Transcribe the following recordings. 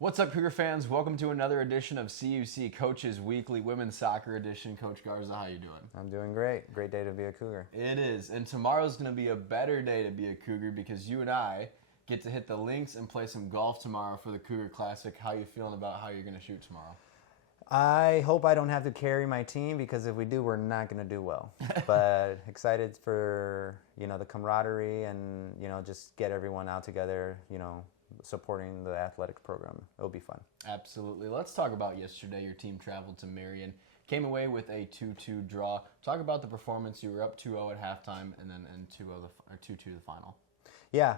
What's up, Cougar fans? Welcome to another edition of CUC Coach's Weekly Women's Soccer Edition. Coach Garza, how you doing? I'm doing great. Great day to be a Cougar. It is, and tomorrow's going to be a better day to be a Cougar because you and I get to hit the links and play some golf tomorrow for the Cougar Classic. How you feeling about how you're going to shoot tomorrow? I hope I don't have to carry my team because if we do, we're not going to do well. But excited for, the camaraderie and, just get everyone out together, supporting the athletic program. It'll be fun. Absolutely. Let's talk about yesterday. Your team traveled to Marion, came away with a 2-2 draw. Talk about the performance. You were up 2-0 at halftime and then 2-2 the final. Yeah,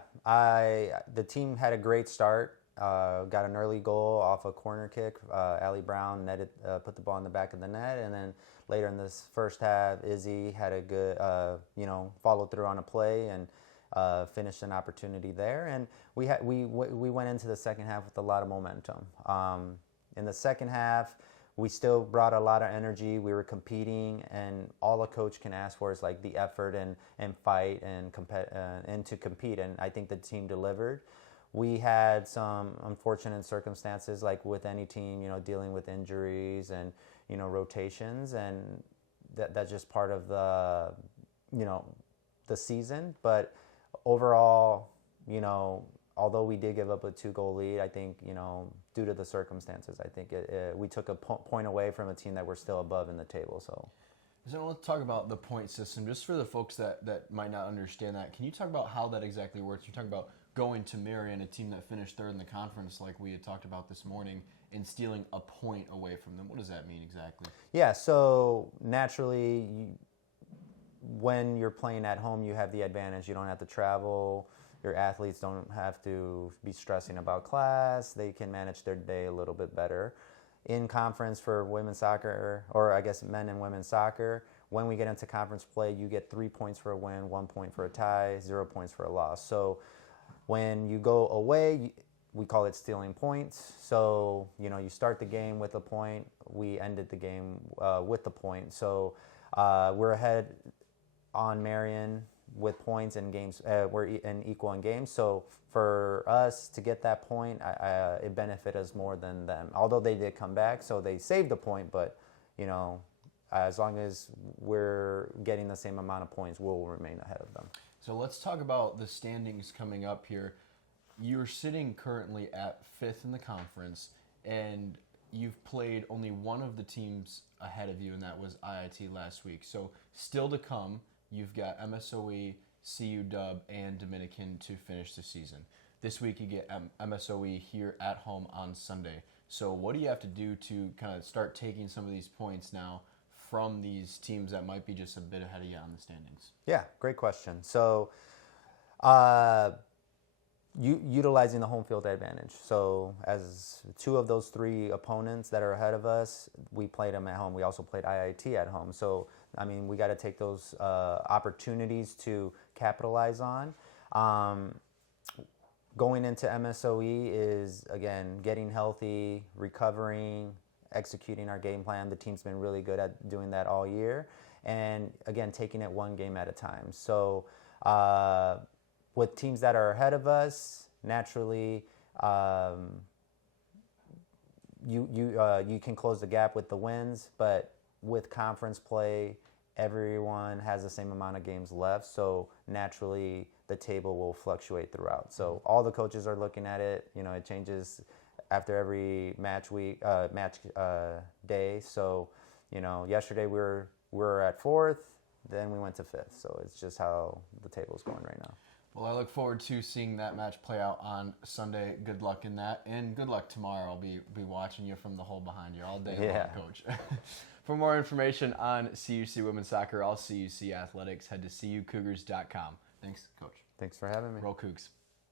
the team had a great start. Got an early goal off a corner kick. Allie Brown netted, put the ball in the back of the net, and then later in this first half, Izzy had a good, follow through on a play and finished an opportunity there. And we went into the second half with a lot of momentum. In the second half, we still brought a lot of energy. We were competing, and all a coach can ask for is like the effort and fight and to compete. And I think the team delivered. We had some unfortunate circumstances, like with any team, dealing with injuries and, rotations, and that's just part of the, the season. But overall, although we did give up a 2-goal lead, I think, due to the circumstances, I think we took a point away from a team that we're still above in the table. So let's talk about the point system, just for the folks that might not understand that. Can you talk about how that exactly works? You're talking about going to Marion, a team that finished third in the conference, like we had talked about this morning, and stealing a point away from them. What does that mean exactly? Yeah, so naturally, when you're playing at home, you have the advantage. You don't have to travel. Your athletes don't have to be stressing about class. They can manage their day a little bit better. In conference for women's soccer, or I guess men and women's soccer, when we get into conference play, you get 3 points for a win, 1 point for a tie, 0 points for a loss. So when you go away, we call it stealing points. So, you start the game with a point. We ended the game with the point. So we're ahead on Marion with points in games. We're equal in games. So for us to get that point, it benefited us more than them. Although they did come back, so they saved a point. But, as long as we're getting the same amount of points, we'll remain ahead of them. So let's talk about the standings coming up here. You're sitting currently at 5th in the conference, and you've played only one of the teams ahead of you, and that was IIT last week. So still to come, you've got MSOE, CU Dub, and Dominican to finish the season. This week you get MSOE here at home on Sunday. So what do you have to do to kind of start taking some of these points now from these teams that might be just a bit ahead of you on the standings? Yeah, great question. So utilizing the home field advantage. So as two of those three opponents that are ahead of us, we played them at home. We also played IIT at home. So, we got to take those opportunities to capitalize on. Going into MSOE is, again, getting healthy, recovering, executing our game plan. The team's been really good at doing that all year. And, again, taking it one game at a time. So with teams that are ahead of us, naturally, you can close the gap with the wins, but with conference play, everyone has the same amount of games left, so naturally the table will fluctuate throughout. So all the coaches are looking at it. It changes after every match day. So yesterday we were at 4th, then we went to 5th. So it's just how the table's going right now. Well, I look forward to seeing that match play out on Sunday. Good luck in that, and good luck tomorrow. I'll be watching you from the hole behind you all day long, Coach. For more information on CUC Women's Soccer, all CUC athletics, head to cucougars.com. Thanks, Coach. Thanks for having me. Roll Cougs.